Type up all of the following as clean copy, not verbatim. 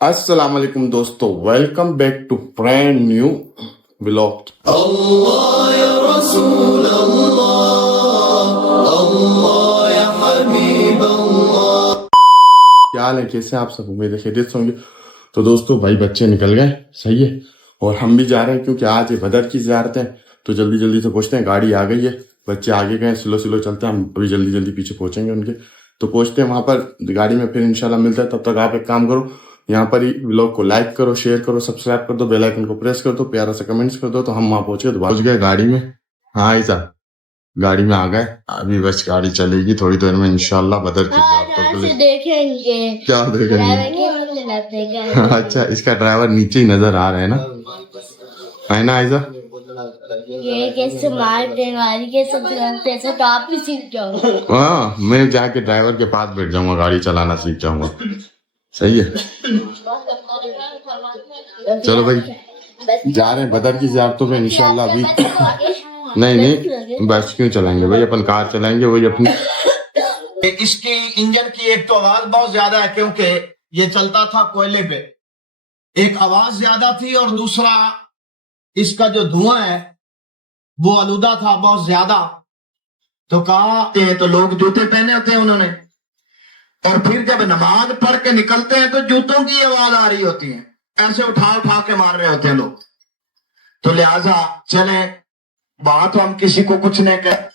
السلام علیکم دوستو، welcome back to brand new blog. اللہ یا رسول اللہ، اللہ یا حبیب اللہ۔ کیا حال ہے؟ کیسے آپ سب؟ امید ہے خیریت سے ہوں گے۔ تو دوستو بھائی بچے نکل گئے، صحیح ہے، اور ہم بھی جا رہے ہیں کیونکہ آج بدر کی زیارت ہے۔ تو جلدی جلدی سے پہنچتے ہیں، گاڑی آ گئی ہے، بچے آگے گئے، سلو سلو چلتے ہیں، ہم ابھی جلدی جلدی پیچھے پہنچیں گے ان کے۔ تو پہنچتے ہیں وہاں پر گاڑی میں، پھر انشاءاللہ ملتا ہے۔ تب تک آپ ایک کام کرو، یہاں پر ہی ولاگ کو لائک کرو، شیئر کرو، سبسکرائب کر دو، بیل آئیکن کو پریس کر دو، پیارا سا کمنٹس کر دو۔ تو ہم وہاں پہنچ گئے گاڑی میں۔ ہاں ایسا گاڑی میں آ گئے، ابھی بس گاڑی چلے گی تھوڑی دیر میں انشاءاللہ بدر کی زیارتوں کے لیے۔ دیکھیں گے کیا دیکھیں گے؟ اچھا، اس کا ڈرائیور نیچے ہی نظر آ رہا ہے نا، ہے نا ایسا؟ یہ کیسے مار دینے والی کے سب سے تو آپ بھی سیکھ جاؤ۔ ہاں، میں جا کے ڈرائیور کے پاس بیٹھ جاؤں گا، گاڑی چلانا سیکھ جاؤں گا، صحیح ہے۔ چلو بھائی جا رہے ہیں بدر کی زیارتوں پہ انشاءاللہ۔ ابھی نہیں بس کیوں چلائیں گے بھائی، اپن کار چلائیں گے، وہی اپنی۔ اس کی انجن کی ایک تو آواز بہت زیادہ ہے کیونکہ یہ چلتا تھا کوئلے پہ، ایک آواز زیادہ تھی، اور دوسرا اس کا جو دھواں ہے وہ آلودہ تھا بہت زیادہ۔ تو کہا تو لوگ جوتے پہنے ہوتے ہیں انہوں نے، اور پھر جب نماز پڑھ کے نکلتے ہیں تو جوتوں کی آواز آ رہی ہوتی ہے، ایسے اٹھا اٹھا کے مار رہے ہوتے ہیں لوگ۔ تو لہٰذا چلیں، وہاں تو ہم کسی کو کچھ نہیں کہتے۔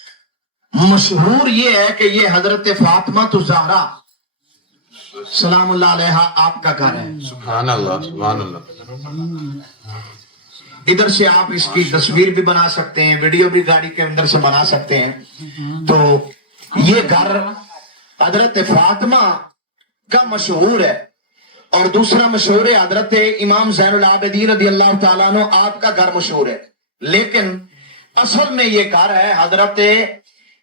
مشہور یہ ہے کہ یہ حضرت فاطمہ الزہرا سلام اللہ علیہا آپ کا گھر ہے۔ سبحان اللہ، سبحان اللہ۔ ادھر سے آپ اس کی تصویر بھی بنا سکتے ہیں، ویڈیو بھی گاڑی کے اندر سے بنا سکتے ہیں۔ تو یہ گھر حضرت فاطمہ کا مشہور ہے، اور دوسرا مشہور ہے حضرت امام زین العابدین رضی اللہ تعالیٰ عنہ آپ کا گھر مشہور ہے، لیکن اصل میں یہ گھر ہے حضرت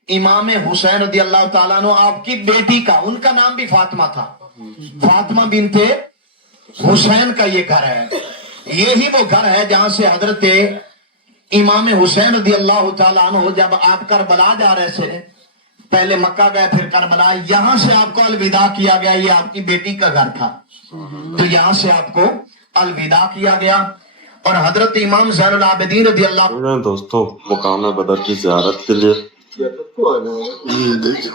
امام حسین رضی اللہ تعالیٰ عنہ آپ کی بیٹی کا، ان کا نام بھی فاطمہ تھا، فاطمہ بنت حسین کا یہ گھر ہے۔ یہی وہ گھر ہے جہاں سے حضرت امام حسین رضی اللہ تعالیٰ عنہ جب آپ کربلا جا رہے تھے، پہلے مکہ گئے پھر کربلا، یہاں سے آپ کو الوداع کیا گیا۔ یہ آپ کی بیٹی کا گھر تھا، تو یہاں سے آپ کو الوداع کیا گیا۔ اور حضرت امام زین العابدین رضی اللہ دوستو مقام بدر کی زیارت کے لیے یہ دیکھیں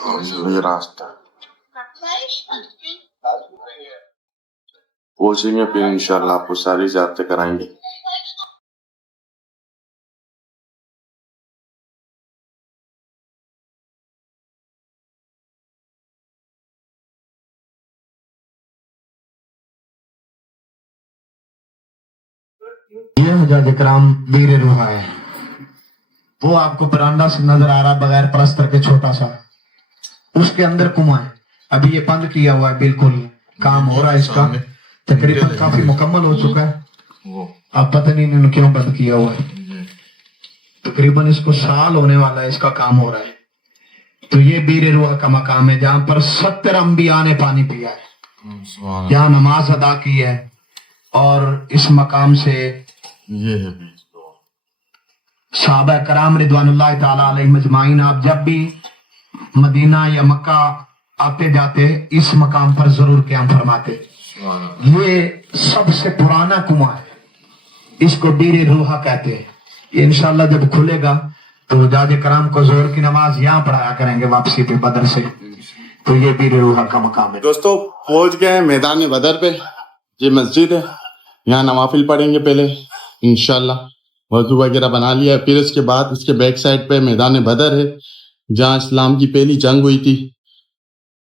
یہ راستہ پہنچیں گے، پھر انشاءاللہ آپ کو ساری زیارتیں کرائیں گے۔ یہ حجاج کرام بیر روح ہے، وہ آپ کو برانڈا سے نظر آ رہا بغیر پلستر کے چھوٹا سا، اس کے اندر کنواں ہے۔ ابھی یہ بند کیا ہوا ہے، بالکل کام ہو رہا ہے اس کا، تقریباً کافی مکمل ہو چکا ہے۔ اب پتہ نہیں انہوں نے کیوں بند کیا ہوا ہے، تقریباً اس کو سال ہونے والا ہے، اس کا کام ہو رہا ہے۔ تو یہ بیر روح کا مقام ہے جہاں پر 70 انبیاء نے پانی پیا ہے، یہاں نماز ادا کی ہے، اور اس مقام سے یہ ہے صحابہ کرام رضوان اللہ تعالیٰ علیہ مجمعین، آپ جب بھی مدینہ یا مکہ آتے جاتے اس مقام پر ضرور قیام فرماتے۔ یہ سب سے پرانا کنواں ہے، اس کو بیر روحا کہتے ہیں۔ یہ انشاءاللہ جب کھلے گا تو حجاج کرام کو ظہر کی نماز یہاں پڑھایا کریں گے واپسی پہ بدر سے۔ تو یہ بیر روحا کا مقام ہے۔ دوستو پہنچ گئے میدان بدر پہ، یہ مسجد ہے، یہاں نوافل پڑھیں گے پہلے انشاءاللہ، وضو وغیرہ بنا لیا، پھر اس کے بعد اس کے بیک سائڈ پہ میدان بدر ہے جہاں اسلام کی پہلی جنگ ہوئی تھی،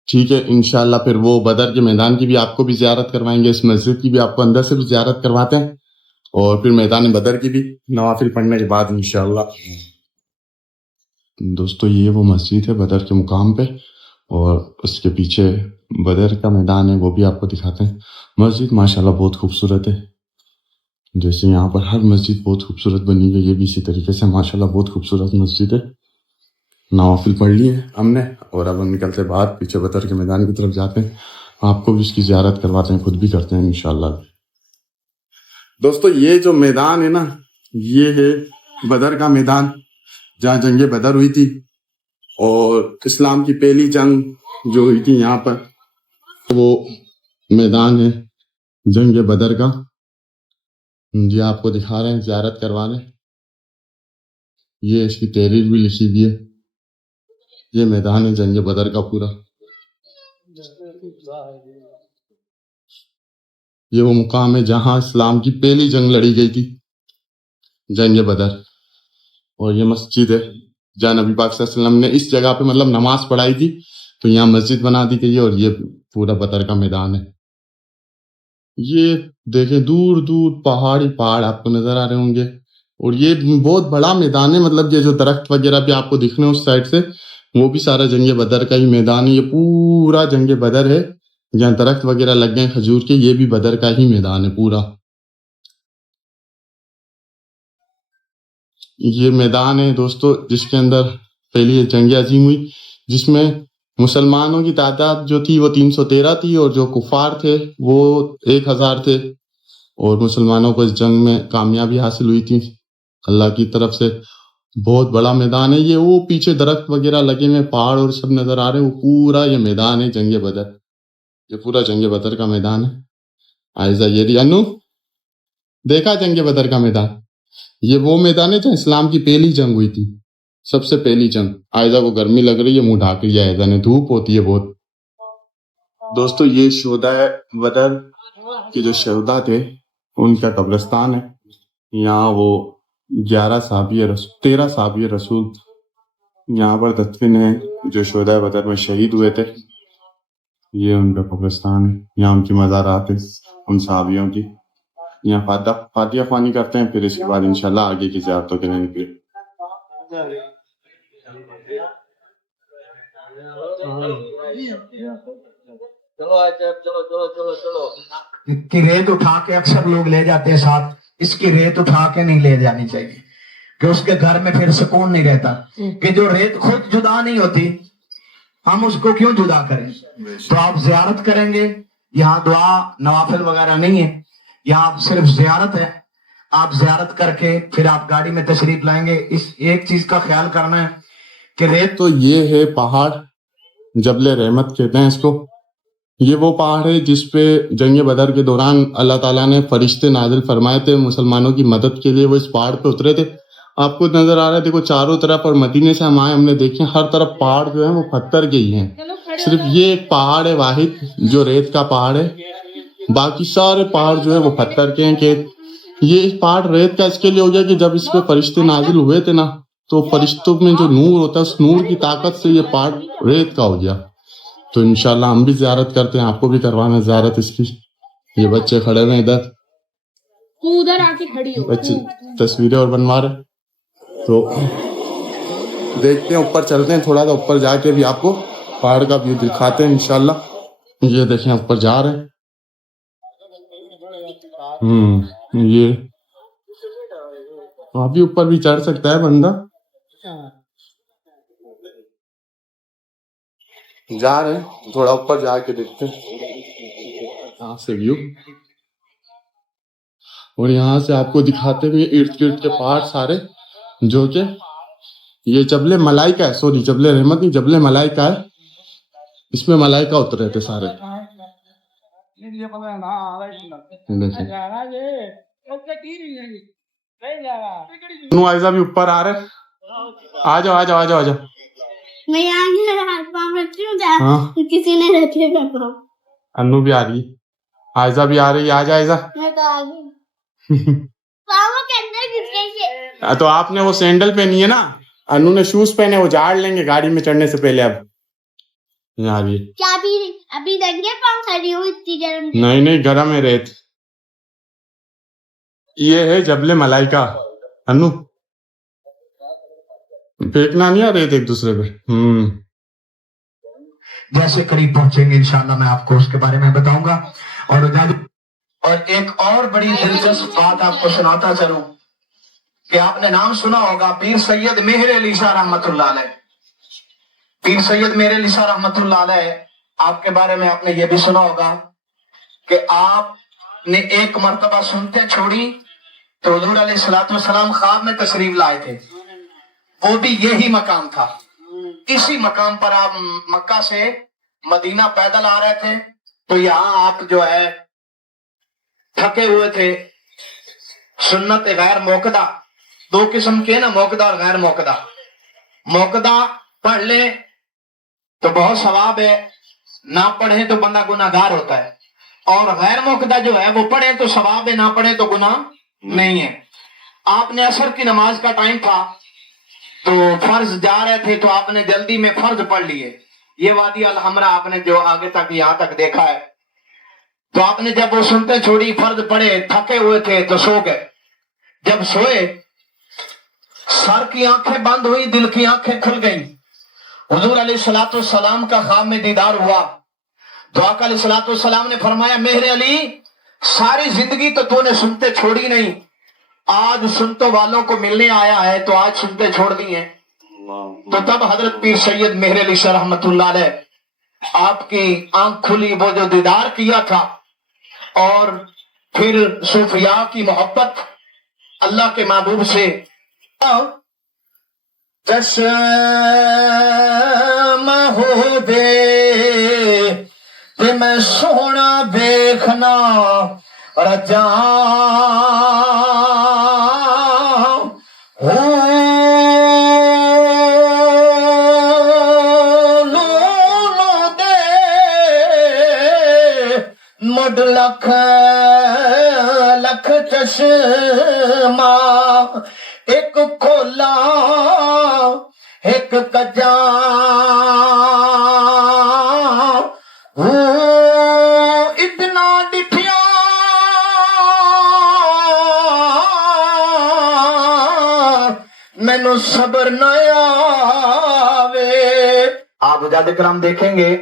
ٹھیک ہے انشاءاللہ۔ پھر وہ بدر کے میدان کی بھی آپ کو بھی زیارت کروائیں گے، اس مسجد کی بھی آپ کو اندر سے بھی زیارت کرواتے ہیں، اور پھر میدان بدر کی بھی نوافل پڑھنے کے بعد انشاءاللہ۔ دوستو یہ وہ مسجد ہے بدر کے مقام پہ، اور اس کے پیچھے بدر کا میدان ہے، وہ بھی آپ کو دکھاتے ہیں۔ مسجد ماشاءاللہ بہت خوبصورت ہے، جیسے یہاں پر ہر مسجد بہت خوبصورت بنی گئی، یہ بھی اسی طریقے سے ماشاءاللہ بہت خوبصورت مسجد ہے۔ نوافل پڑھ لیے ہم نے، اور اب ہم نکلتے بعد پیچھے بدر کے میدان کی طرف جاتے ہیں، آپ کو بھی اس کی زیارت کرواتے ہیں، خود بھی کرتے ہیں انشاءاللہ۔ دوستو یہ جو میدان ہے نا، یہ ہے بدر کا میدان جہاں جنگ بدر ہوئی تھی، اور اسلام کی پہلی جنگ جو ہوئی تھی یہاں پر، وہ میدان ہے जंग बदर का ये आपको दिखा रहे हैं, ज़ियारत करवाने। ये इसकी तहरीर भी लिखी हुई है। ये मैदान है जंग बदर का पूरा। ये वो मुकाम है जहां इस्लाम की पहली जंग लड़ी गई थी, जंग बदर। और ये मस्जिद है जहाँ नबी पाक सल्लल्लाहु अलैहि वसल्लम ने इस जगह पे मतलब नमाज पढ़ाई थी, तो यहाँ मस्जिद बना दी गई है। और ये पूरा बदर का मैदान है। ये देखें दूर दूर पहाड़ी पहाड़ आपको नजर आ रहे होंगे। और ये बहुत बड़ा मैदान है, मतलब ये जो दरख्त वगैरह भी आपको दिख रहे हैं उस साइड से, वो भी सारा जंग बदर का ही मैदान है। ये पूरा जंग बदर है, जहाँ दरख्त वगैरह लग गए खजूर के, ये भी बदर का ही मैदान है पूरा। ये मैदान है दोस्तों जिसके अंदर पहली जंग अजीम हुई, जिसमें मुसलमानों की तादाद जो थी वो 313 थी और जो कुफार थे वो 1000 थे। और मुसलमानों को इस जंग में कामयाबी हासिल हुई थी अल्लाह की तरफ से। बहुत बड़ा मैदान है ये। वो पीछे दरख्त वगैरह लगे हुए पहाड़ और सब नजर आ रहे हैं, वो पूरा ये मैदान है जंग बदर। ये पूरा जंग बदर का मैदान है। आयजा ये रही अनु, देखा जंग बदर का मैदान? ये वो मैदान है जहाँ इस्लाम की पहली जंग हुई थी, सबसे पहली जंग। आयजा को गर्मी लग रही है, मुंह ढाक लिया आयजा ने, धूप होती है बहुत। दोस्तों ये शोदा बदर के जो शहदा थे उनका कब्रिस्तान है। यहाँ वो 13 साहबी रसूल यहाँ पर दफन है जो शोदा बदर में शहीद हुए थे। ये उनका कब्रिस्तान है, यहाँ उनकी मज़ारात है उन साहबियों की। यहाँ फातिहा ख्वानी करते हैं, फिर इसके बाद इंशाल्लाह आगे की ज़ियारतों के लिए निकले। कि रेत उठा के अक्सर लोग ले जाते हैं साथ, इसकी रेत उठा के नहीं ले जानी चाहिए कि उसके घर में फिर सुकून नहीं रहता। कि जो रेत खुद जुदा नहीं होती, हम उसको क्यों जुदा करें। तो आप जियारत करेंगे, यहाँ दुआ नवाफिल वगैरह नहीं है, यहाँ सिर्फ जियारत है। आप जियारत करके फिर आप गाड़ी में तशरीफ लाएंगे। इस एक चीज का ख्याल करना है कि रेत, तो ये है पहाड़, जबल रहमत कहते हैं इसको। ये वो पहाड़ है जिसपे जंग बदर के दौरान अल्लाह ताला ने फरिश्ते नाजिल फरमाए थे मुसलमानों की मदद के लिए। वो इस पहाड़ पे उतरे थे, आपको नजर आ रहा है देखो चारों तरफ। और मदीने से हम आए, हमने देखे हर तरफ पहाड़ जो है वो पत्थर के ही हैं। सिर्फ ये एक पहाड़ है वाहिद जो रेत का पहाड़ है, बाकी सारे पहाड़ जो है वो पत्थर के हैं। कि ये पहाड़ रेत का इसके लिए हो गया कि जब इस पे फरिश्ते नाजिल हुए थे ना, तो फरिश्तों में जो नूर होता है उस नूर की ताकत से ये पहाड़ रेत का हो गया। तो इंशाल्लाह हम भी ज़ियारत करते हैं, आपको भी करवाना ज़ियारत इसकी। ये बच्चे खड़े हुए इधर, उधर आके खड़ी हो, बच्चे तस्वीरें और बनवा रहे। तो देखते हैं, ऊपर चलते हैं, थोड़ा सा ऊपर जाके भी आपको पहाड़ का व्यू दिखाते हैं इंशाल्लाह। ये देखें ऊपर जा रहे हैं। ये अभी ऊपर भी चढ़ सकता है बंदा। जा रहे हैं, थोड़ा ऊपर जाके देखते हैं यहाँ से व्यू। और यहाँ से आपको दिखाते हुए इर्द गिर्द के पहाड़ सारे, जो कि ये जबले मलाइका है, सॉरी जबले रहमत नहीं, जबले मलाइका है। इसमें मलाइका उतरे थे सारे। आयजा भी ऊपर आ रहे, आ जाओ आ जाओ आ जाओ आ जाओ। मैं यहाँ हाथ पाँव रखती हूँ, हाँ। किसी ने रखे पाँव। अन्नू भी आ रही, आयजा भी आ रही है, आ जा आयजा। मैं तो आ गई। पाँव के अंदर घुस गई। तो आपने वो सैंडल पहनी है ना, अन्नू ने शूज पहने, वो झाड़ लेंगे गाड़ी में चढ़ने से पहले। अब यहाँ आ रही है। क्या अभी नंगे पाँव खड़ी हूँ इतनी गर्म। नहीं नहीं गरम है रेत। ये है जबले मलाइका। अन्नू फेंकना नहीं आ रेत एक दूसरे पे। जैसे करीब पहुंचेंगे इंशाल्लाह मैं आपको उसके बारे में बताऊंगा। और एक और बड़ी दिलचस्प बात आपको सुनाता चलूं कि आपने नाम सुना होगा पीर सैयद मेहर अली शाह रहमतुल्लाह अलैह। पीर सैयद मेहर अली शाह रहमतुल्लाह अलैह, आपके बारे में आपने ये भी सुना होगा कि आपने एक मर्तबा सुनते छोड़ी तो हुजूर अलैहिस्सलातु वस्सलाम ख्वाब में तशरीफ लाए थे। वो भी यही मकाम था। इसी मकाम पर आप मक्का से मदीना पैदल आ रहे थे। तो यहाँ आप जो है थके हुए थे, सुन्नत गैर मौकदा, दो किस्म के ना, मौकदा और गैर मौकदा। मौकदा पढ़ ले तो बहुत सवाब है, ना पढ़े तो बंदा गुनाहगार होता है, और गैर मौकदा जो है वो पढ़े तो सवाब है, ना पढ़े तो गुनाह नहीं है। आपने असर की नमाज का टाइम था तो फर्ज जा रहे थे तो आपने जल्दी में फर्ज पढ़ लिए। ये वादी अल हमरा आपने जो आगे तक यहाँ तक देखा है, तो आपने जब वो सुनते छोड़ी, फर्ज पढ़े, थके हुए थे तो सो गए। जब सोए, सर की आंखें बंद हुई, दिल की आंखें खुल गई। हुजूर अलैहिस्सलातु वस्सलाम का ख्वाब में दीदार हुआ। तो आका अलैहिस्सलातु वस्सलाम ने फरमाया, मेरे अली, सारी जिंदगी तो तूने सुनते छोड़ी नहीं, आज सुनते वालों को मिलने आया है तो आज सुनते छोड़ दी हैं। तो तब हजरत पीर सैयद मेहर अली शाह रहमतुल्लाह अलैह आपकी आंख खुली, वो जो दीदार किया था, और फिर सूफिया की मोहब्बत अल्लाह के महबूब से। चश्मा हो दे ते मैं सोना देखना रजा मुड लख लख चश्मा, एक खोला एक कजा, इतना डिठिया मैनू सबर न आवे। आप उजाले कराम देखेंगे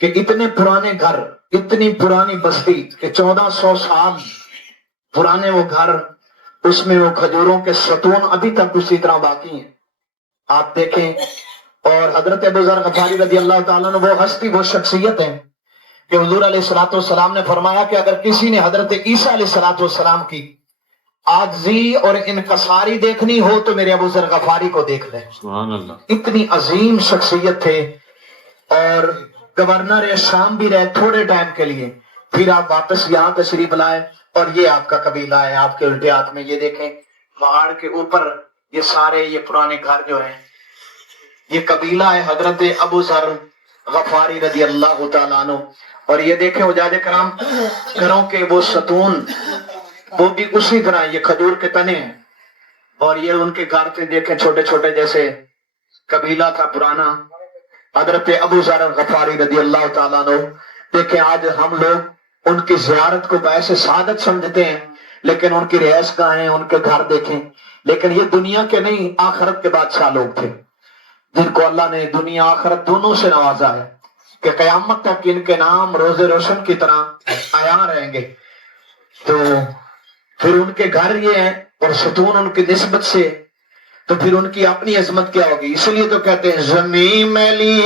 कि इतने पुराने घर, इतनी पुरानी बस्ती कि 1400 साल पुराने वो घर, उसमें वो खजूरों के सतून अभी तक उसी तरह बाकी हैं। आप देखें। और हजरत अबू ज़र गफारी रज़ी अल्लाह ताला अन्हु वो हस्ती, वो शख्सियत है कि हुजूर अलैहिस्सलातु वस्सलाम ने फरमाया कि अगर किसी ने हजरत ईसा अलैहिस्सलातु वस्सलाम की आजी और इनकसारी देखनी हो तो मेरे अबू ज़र गफारी को देख ले। सुभान अल्लाह। इतनी अजीम शख्सियत थे। और गवर्नर शाम भी रहे थोड़े टाइम के लिए, फिर आप वापस यहाँ तशरीफ लाए, और ये आपका कबीला है आपके उल्टे हाथ में। ये देखें पहाड़ के ऊपर ये सारे ये पुराने घर जो हैं, ये कबीला है हजरत अबू ज़र गफारी रज़ी अल्लाह तआला अन्हु। और ये देखें उजाले कराम, घरों के वो सतून, वो भी उसी तरह ये खजूर के तने हैं। और ये उनके घर थे, देखें छोटे छोटे, जैसे कबीला था पुराना हजरत अबू ज़र गफारी रज़ी अल्लाह तआला अन्हु। देखें आज हम लोग उनकी ज़ियारत को ऐसे सादत समझते हैं, लेकिन उनकी रिहाइशगाहें, उनके घर देखें। लेकिन ये दुनिया के नहीं, आखिरत के बादशाह लोग थे, जिनको अल्लाह ने दुनिया आखिरत दोनों से नवाजा है कि कयामत तक इनके नाम रोजे रोशन की तरह आया रहेंगे। तो फिर उनके घर ये हैं और सतून उनकी निस्बत से, तो फिर उनकी अपनी अजमत क्या होगी। इसलिए तो कहते हैं ज़मीं मैली,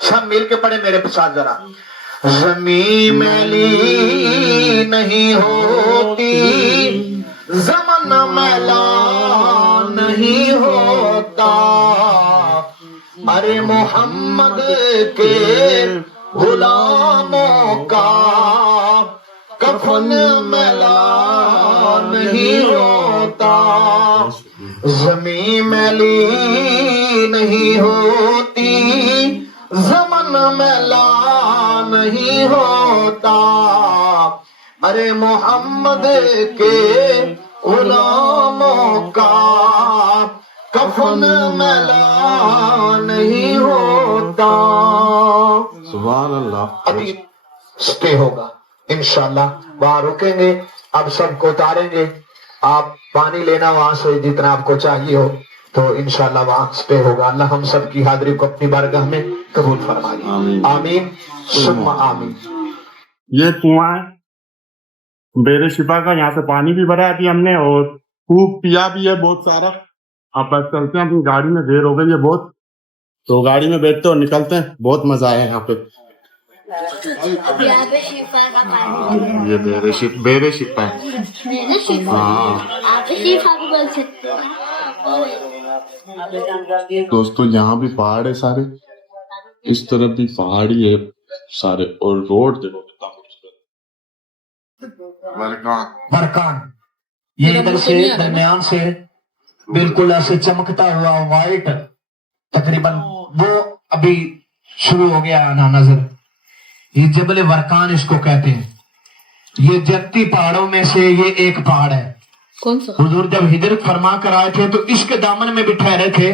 सब मिल के पढ़े मेरे साथ जरा, ज़मीं मैली नहीं होती, ज़माना मैला नहीं होता, अरे मोहम्मद के गुलामों का कफन मैला नहीं होता। ज़मीं मैली नहीं होती, ज़मान मैला नहीं होता, अरे मोहम्मद के गुलामों का कफन मैला नहीं होता। सुभान अल्लाह। अभी स्टे होगा इंशाल्लाह, वहां रुकेंगे, अब सबको उतारेंगे, आप पानी लेना वहां से जितना आपको चाहिए हो, तो इंशाल्लाह वहां स्टे होगा। अल्लाह हम सब की हाजिरी को अपनी बारगाह में कबूल फरमाए। आमीन सुम्मा आमीन। ये कुआं है बेरे शिफा का, यहाँ से पानी भी भरा दिया हमने और खूब पिया भी है बहुत सारा। अब बस चलते हैं, अपनी गाड़ी में देर हो गई है बहुत, तो गाड़ी में बैठते और निकलते हैं। बहुत मजा आया यहाँ पे। यहाँ पे शिफा का पानी, ये बेरे शिफा है। मेरे शिफा, हाँ आप शिफा भी बोल सकते हैं। दोस्तों, यहाँ भी पहाड़ है सारे, इस तरफ भी पहाड़ी है सारे, और रोड देखो कितना खूबसूरत। बरकान, ये इधर से दरमियान से बिल्कुल ऐसे चमकता हुआ व्हाइट, तकरीबन वो अभी शुरू हो गया आना नजर। ये जबल बरकान इसको कहते हैं। ये जत्ती पहाड़ों में से ये एक पहाड़ है। कौन सा? हुजूर जब हिजरत फरमा कर आए थे तो इसके दामन में भी ठहरे थे।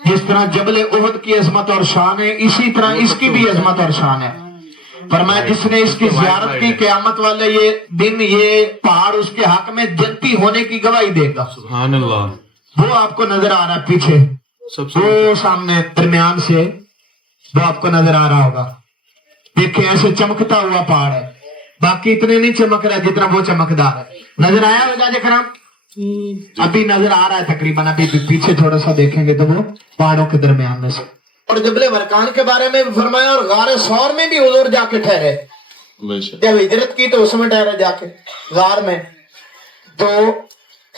जिस तरह जबल उहद की अजमत और शान है, इसी तरह इसकी भी अजमत और शान है। फरमाया जिसने इसकी जियारत की क़यामत वाले ये दिन, ये पहाड़ उसके हक में जन्नती होने की गवाही देगा। सुभान अल्लाह। वो आपको नजर आ रहा है पीछे, वो सामने दरमियान से वो आपको नजर आ रहा होगा। देखिए ऐसे चमकता हुआ पहाड़ है, बाकी इतने नहीं चमक रहा जितना वो चमकदार है। नजर आया वजाज करम? अभी नजर आ रहा है तकरीबन, अभी पीछे थोड़ा सा देखेंगे तो वो पहाड़ों के दरमियान में से। और जबल बरकान के बारे में भी फरमाया, और गार सौर में भी हुजूर जाके ठहरे। जब हिजरत की तो उसमें ठहरे जाके गार में। तो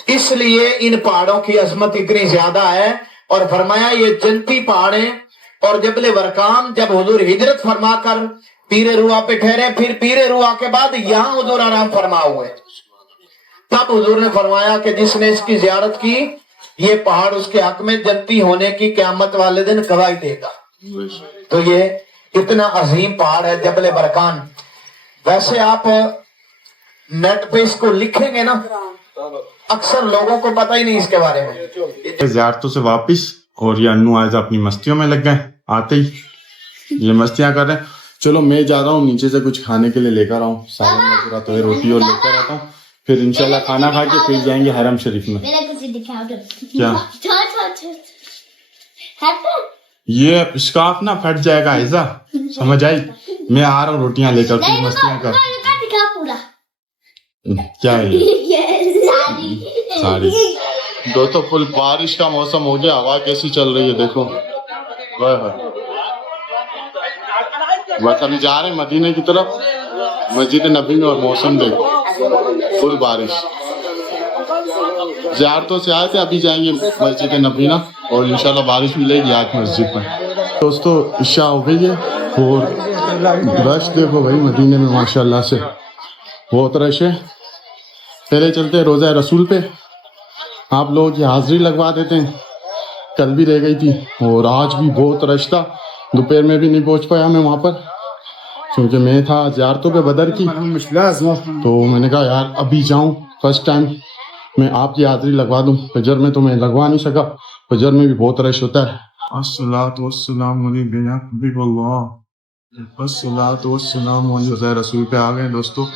इसलिए इन पहाड़ों की अजमत इतनी ज्यादा है। और फरमाया ये जन्नती पहाड़ है। और जबल बरकान जब हुजूर हिजरत फरमा कर पीरे रुआ पे ठहरे, फिर पीरे रुआ के बाद यहाँ हुजूर आराम फरमा हुए, तब हुजूर ने फरमाया कि जिसने इसकी जियारत की, ये पहाड़ उसके हक में जन्नती होने की क़यामत वाले दिन गवाही देगा। तो ये इतना अजीम पहाड़ है जबल बरकान। वैसे आप नेट पे इसको लिखेंगे ना, अक्सर लोगों को पता ही नहीं इसके बारे में। ज़ियारतों से वापस, और ये अन्नू आज अपनी मस्तियों में लग गए। आते ही ये मस्तियां कर रहे हैं। चलो मैं जा रहा हूँ नीचे से कुछ खाने के लिए लेकर आऊँ, सालन वगैरह तो रोटी और लेकर आता हूँ। फिर इंशाल्लाह खाना खा के फिर जाएंगे हरम शरीफ में। मेरा कुछ दिखाओ तो। क्या? ये स्कार्फ ना फट जाएगा ऐसा, समझ आई? मैं आ रहा हूँ रोटियां लेकर, फिर मस्तियां कर। दिखा पूरा। क्या है ये? साड़ी। साड़ी। दोस्तों फुल बारिश का मौसम हो गया, हवा कैसी चल रही है देखो। बस अभी जा रहे हैं मदीने की तरफ, मस्जिद नबी में, और मौसम देखो फुल बारिश। ज़ियारतों से आए थे, अभी जाएंगे मस्जिद नबी ना, और इंशाल्लाह बारिश मिलेगी आज मस्जिद में। दोस्तों इशा हो गई है, और रश देखो भाई मदीने में माशाल्लाह से बहुत रश है। पहले चलते हैं रोज़ा रसूल पे, आप लोगों की हाजिरी लगवा देते हैं। कल भी रह गई थी और आज भी बहुत रश था। दोपहर में भी नहीं पहुंच पाया मैं वहाँ पर, क्योंकि मैं था ज़ियारतों पे बदर की। तो मैंने कहा यार अभी जाऊँ, फर्स्ट टाइम मैं आपकी हाजिरी लगवा दूँ। फजर में तो मैं लगवा नहीं सका, फजर में भी बहुत रश होता है। अस्सलातु वस्सलामु अलैका या हबीबल्लाह, अस्सलातु वस्सलामु अलैका रसूल पे आ गए दोस्तों।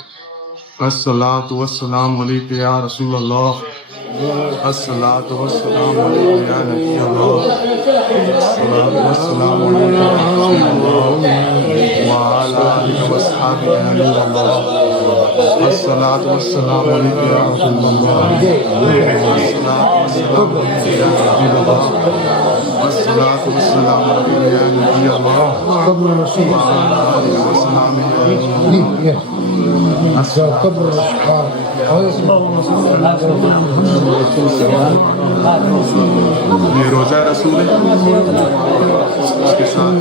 अस्सलातु वस्सलामु अलैका या रसूल अल्लाह, अस्सलातु वस्सलामु अलैका या नबी अल्लाह, अस्सलातु वस्सलामु अलैका या रसूल अल्लाह व अला आलिहि व अस्हाबिहि या नबी अल्लाह, अस्सलातु वस्सलामु अलैका या रसूल अल्लाह, अस्सलातु वस्सलामु अलैका या हबीब अल्लाह, अस्सलातु वस्सलामु अलैका या नबी अल्लाह व अला आलिहि व अस्हाबिहि या ये रोज़ा रसूल है, इसके साथ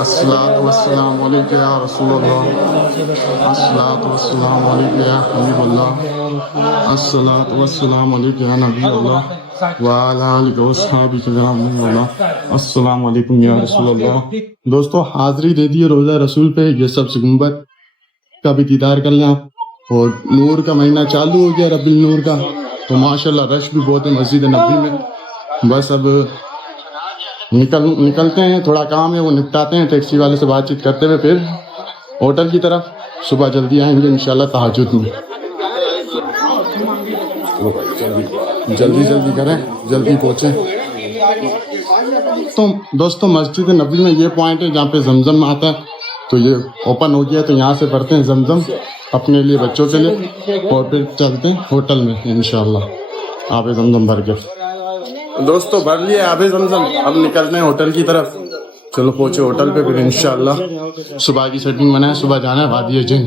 अस्सलातु वस्सलामु अलैका या रसूल अल्लाह, अस्सलातु वस्सलामु अलैका या हबीब अल्लाह, अस्सलातु वस्सलामु अलैका या नबी अल्लाह व अला आलिहि व अस्हाबिहि या नबी अल्लाह, अस्सलामु अलैकुम या रसूल अल्लाह। दोस्तों हाजिरी दे दी है रोज़ा रसूल पे। ये सब गुंबद का भी दीदार कर लें आप, और नूर का महीना चालू हो गया, रबीउल नूर का, तो माशाल्लाह रश भी बहुत है मस्जिद नबी में। बस अब निकलते हैं, थोड़ा काम है वो निपटाते हैं, टैक्सी वाले से बातचीत करते हुए फिर होटल की तरफ। सुबह जल्दी आएंगे इंशाल्लाह तहज्जुद में। जल्दी जल्दी करें, जल्दी पहुँचें। तो दोस्तों मस्जिद नबी में ये पॉइंट है जहाँ पे जमजम आता है, तो ये ओपन हो गया, तो यहाँ से भरते हैं जमजम अपने लिए, बच्चों के लिए, और फिर चलते हैं होटल में इंशाल्लाह आबे जमजम भर के। दोस्तों भर लिए आबे जमजम, अब निकलते हैं होटल की तरफ। चलो पहुँचे होटल पे, फिर इंशाल्लाह सुबह की सेटिंग बनाए, सुबह जाना है वादी जिन।